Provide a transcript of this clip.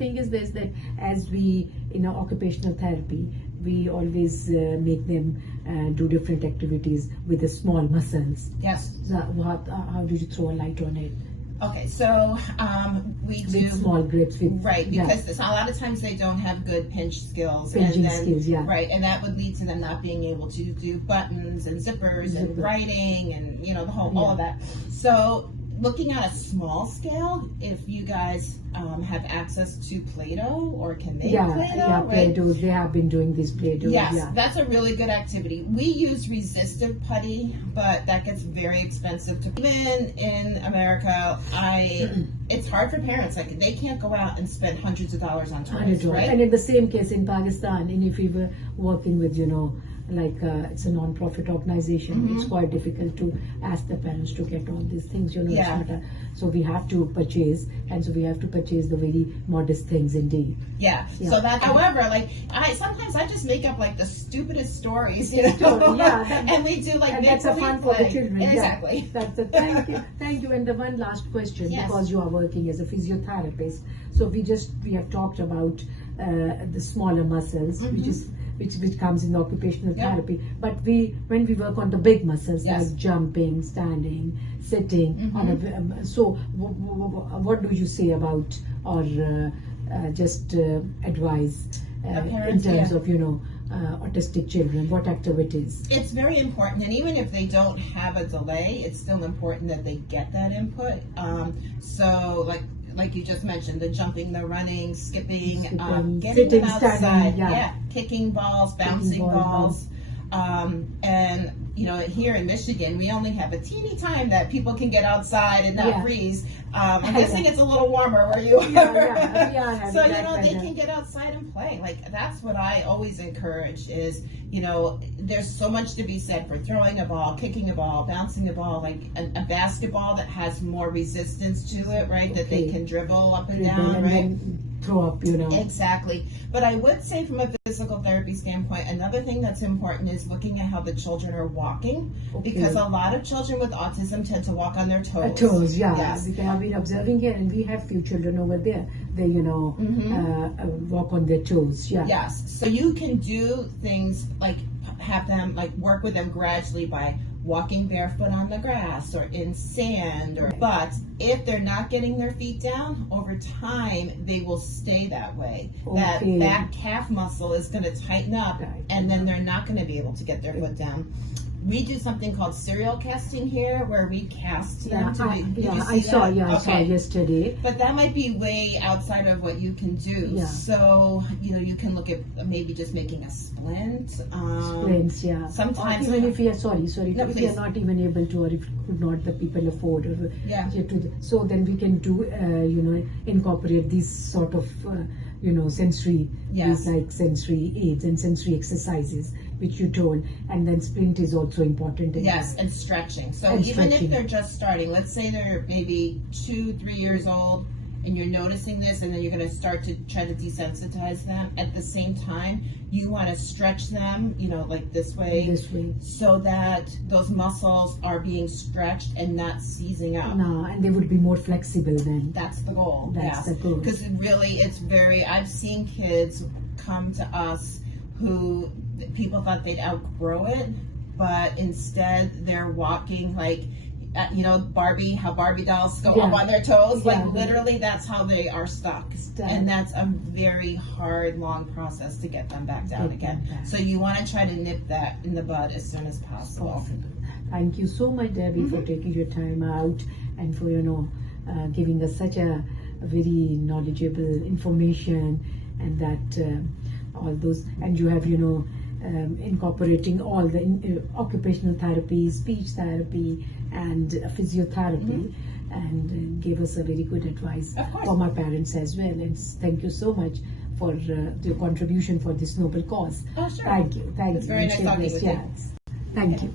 thing is this, that as we, in our occupational therapy, we always make them do different activities with the small muscles. Yes. So how did you throw a light on it? Okay, so we do With small grips. With, right, because a lot of times they don't have good pinch skills. Pinching and then, skills, yeah. Right, and that would lead to them not being able to do buttons and zippers and writing and the whole all of that. So looking at a small scale, if you guys have access to Play-Doh or can make Play-Doh, right? Play-Doh, they have been doing this Play-Doh. Yes, that's a really good activity. We use resistive putty, but that gets very expensive to even in America. It's hard for parents, like they can't go out and spend hundreds of dollars on toys, right? And in the same case in Pakistan, and if we were working with it's a non-profit organization, it's quite difficult to ask the parents to get all these things, so we have to purchase, and so we have to purchase the very modest things indeed. Yeah. So that, however, sometimes I just make up like the stupidest stories, and we do like, and that's a fun for the children. Exactly. That's a thank you. And the one last question, because you are working as a physiotherapist, so we have talked about the smaller muscles, which comes in occupational therapy. But when we work on the big muscles, like jumping, standing, sitting, so what do you say about, or just advise in terms of autistic children? What activities? It's very important, and even if they don't have a delay, it's still important that they get that input. So like you just mentioned, the jumping, the running, skipping, getting them outside, standing, kicking balls, bouncing balls. And here in Michigan, we only have a teeny time that people can get outside and not freeze. I'm guessing it's a little warmer where you are. So they can get outside and play. Like, that's what I always encourage is, there's so much to be said for throwing a ball, kicking a ball, bouncing a ball, like a basketball that has more resistance to it, right? That they can dribble up and down, right? Throw up, Exactly. But I would say from a physical therapy standpoint, another thing that's important is looking at how the children are walking, because a lot of children with autism tend to walk on their toes. Yes. We have been observing here, and we have few children over there. They, walk on their toes. Yes. So you can do things like have them, work with them gradually by walking barefoot on the grass or in sand, but if they're not getting their feet down, over time they will stay that way. That back calf muscle is going to tighten up, and then they're not going to be able to get their foot down. We do something called serial casting here, where we cast them. I saw yesterday. But that might be way outside of what you can do. So you can look at maybe just making a splint. Splints, Sometimes, even if we are if we are not even able to, or if could not the people afford, so then we can do incorporate these sort of sensory, these like sensory aids and sensory exercises, which you told, and then sprint is also important. And stretching. So even if they're just starting, let's say they're maybe 2-3 years old, and you're noticing this, and then you're going to start to try to desensitize them. At the same time, you want to stretch them, like this way, so that those muscles are being stretched and not seizing up. No, and they would be more flexible then. That's the goal. That's the goal. Because really, I've seen kids come to us who people thought they'd outgrow it, but instead they're walking like, Barbie, how Barbie dolls go up on their toes. Literally, that's how they are stuck. And that's a very hard, long process to get them back down again. So you want to try to nip that in the bud as soon as possible. Thank you so much, Debbie, for taking your time out and for, giving us such a very knowledgeable information, and that all those, and you have, incorporating all the occupational therapy, speech therapy, and physiotherapy, and gave us a very good advice for my parents as well. And thank you so much for your contribution for this noble cause. Oh, sure. Thank you. It's very nice talking with you. Thank you.